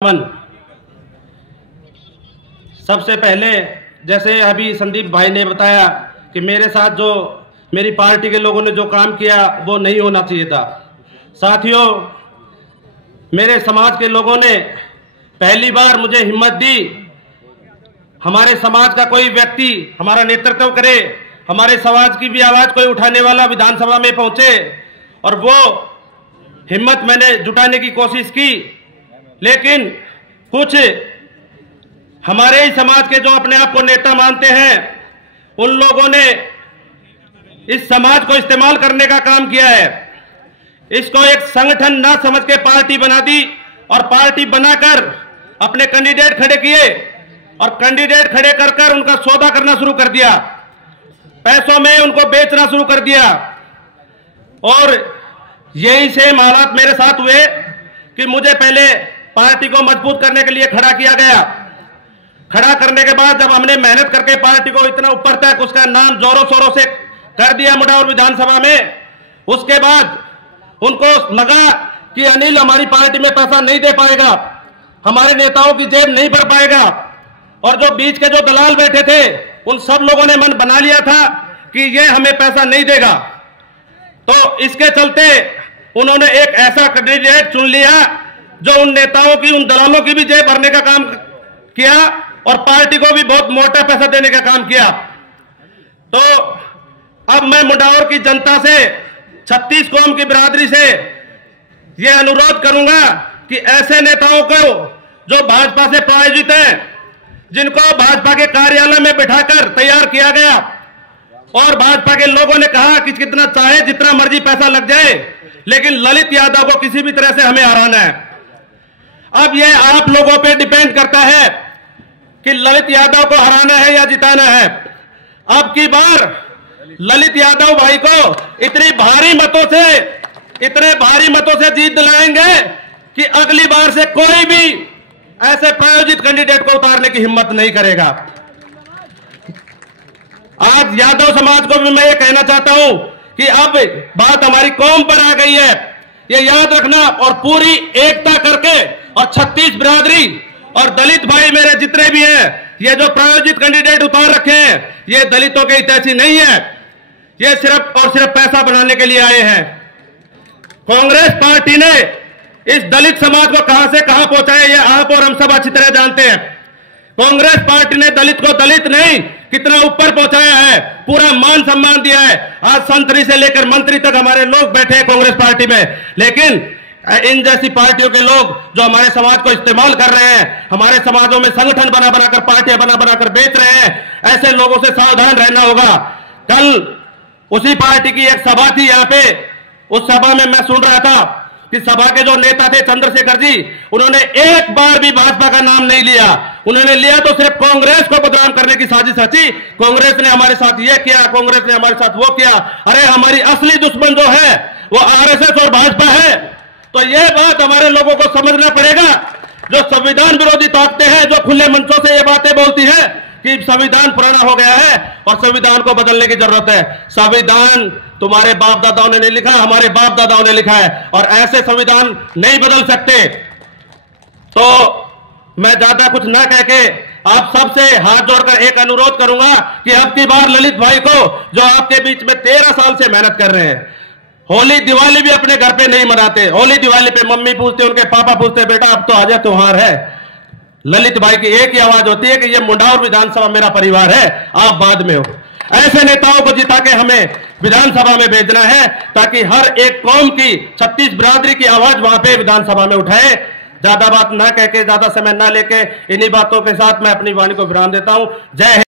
मन सबसे पहले जैसे अभी संदीप भाई ने बताया कि मेरे साथ जो मेरी पार्टी के लोगों ने जो काम किया वो नहीं होना चाहिए था। साथियों, मेरे समाज के लोगों ने पहली बार मुझे हिम्मत दी, हमारे समाज का कोई व्यक्ति हमारा नेतृत्व करे, हमारे समाज की भी आवाज कोई उठाने वाला विधानसभा में पहुंचे, और वो हिम्मत मैंने जुटाने की कोशिश की। लेकिन कुछ हमारे ही समाज के जो अपने आप को नेता मानते हैं, उन लोगों ने इस समाज को इस्तेमाल करने का काम किया है। इसको एक संगठन ना समझ के पार्टी बना दी और पार्टी बनाकर अपने कैंडिडेट खड़े किए और कैंडिडेट खड़े कर कर उनका सौदा करना शुरू कर दिया, पैसों में उनको बेचना शुरू कर दिया। और यही सेम हालात मेरे साथ हुए कि मुझे पहले पार्टी को मजबूत करने के लिए खड़ा किया गया। खड़ा करने के बाद जब हमने मेहनत करके पार्टी को इतना ऊपर तक उसका नाम जोरों शोरों से कर दिया मुंडावर विधानसभा में, उसके बाद उनको लगा कि अनिल हमारी पार्टी में पैसा नहीं दे पाएगा, हमारे नेताओं की जेब नहीं भर पाएगा। और जो बीच के जो दलाल बैठे थे उन सब लोगों ने मन बना लिया था कि ये हमें पैसा नहीं देगा। तो इसके चलते उन्होंने एक ऐसा कैंडिडेट चुन लिया जो उन नेताओं की, उन दलालों की भी जेब भरने का काम किया और पार्टी को भी बहुत मोटा पैसा देने का काम किया। तो अब मैं मुंडावर की जनता से, 36 कौम की बिरादरी से यह अनुरोध करूंगा कि ऐसे नेताओं को जो भाजपा से प्रायोजित हैं, जिनको भाजपा के कार्यालय में बिठाकर तैयार किया गया और भाजपा के लोगों ने कहा कि कितना चाहे जितना मर्जी पैसा लग जाए, लेकिन ललित यादव को किसी भी तरह से हमें हराना है। अब यह आप लोगों पे डिपेंड करता है कि ललित यादव को हराना है या जिताना है। अब की बार ललित यादव भाई को इतने भारी मतों से जीत दिलाएंगे कि अगली बार से कोई भी ऐसे प्रायोजित कैंडिडेट को उतारने की हिम्मत नहीं करेगा। आज यादव समाज को भी मैं ये कहना चाहता हूं कि अब बात हमारी कौम पर आ गई है, ये याद रखना। और पूरी एकता करके, और 36 बिरादरी और दलित भाई मेरे जितने भी हैं, ये जो प्रायोजित कैंडिडेट उतार रखे हैं, ये दलितों के हितैषी नहीं है, ये सिर्फ और सिर्फ पैसा बनाने के लिए आए हैं। कांग्रेस पार्टी ने इस दलित समाज को कहां से कहां पहुंचाया, ये आप और हम सब अच्छी तरह जानते हैं। कांग्रेस पार्टी ने दलित को दलित नहीं कितना ऊपर पहुंचाया है, पूरा मान सम्मान दिया है। आज संतरी से लेकर मंत्री तक हमारे लोग बैठे हैं कांग्रेस पार्टी में। लेकिन इन जैसी पार्टियों के लोग जो हमारे समाज को इस्तेमाल कर रहे हैं, हमारे समाजों में संगठन बना बनाकर, पार्टियां बना बनाकर बेच रहे हैं, ऐसे लोगों से सावधान रहना होगा। कल उसी पार्टी की एक सभा थी यहाँ पे, उस सभा में मैं सुन रहा था कि सभा के जो नेता थे चंद्रशेखर जी, उन्होंने एक बार भी भाजपा का नाम नहीं लिया। उन्होंने लिया तो सिर्फ कांग्रेस को बदनाम करने की साजिश रची। कांग्रेस ने हमारे साथ ये किया, कांग्रेस ने हमारे साथ वो किया। अरे हमारी असली दुश्मन जो है वो आरएसएस और भाजपा है। तो ये बात हमारे लोगों को समझना पड़ेगा। जो संविधान विरोधी ताकतें हैं, जो खुले मंचों से ये बातें बोलती है कि संविधान पुराना हो गया है और संविधान को बदलने की जरूरत है। संविधान तुम्हारे बाप दादाओं ने नहीं लिखा, हमारे बाप दादाओं ने लिखा है, और ऐसे संविधान नहीं बदल सकते। तो मैं ज्यादा कुछ ना कह के आप सबसे हाथ जोड़कर एक अनुरोध करूंगा कि अब की बार ललित भाई को, जो आपके बीच में 13 साल से मेहनत कर रहे हैं, होली दिवाली भी अपने घर पे नहीं मनाते, होली दिवाली पे मम्मी पूछते, उनके पापा पूछते, बेटा अब तो आजा त्योहार है। ललित भाई की एक ही आवाज होती है कि ये मुंडावर विधानसभा मेरा परिवार है, आप बाद में हो। ऐसे नेताओं को जिता के हमें विधानसभा में भेजना है ताकि हर एक कौम की, 36 बिरादरी की आवाज वहां पे विधानसभा में उठाए। ज्यादा बात ना कह के, ज्यादा समय ना लेके, इन्हीं बातों के साथ मैं अपनी वाणी को विराम देता हूं। जय हिंद।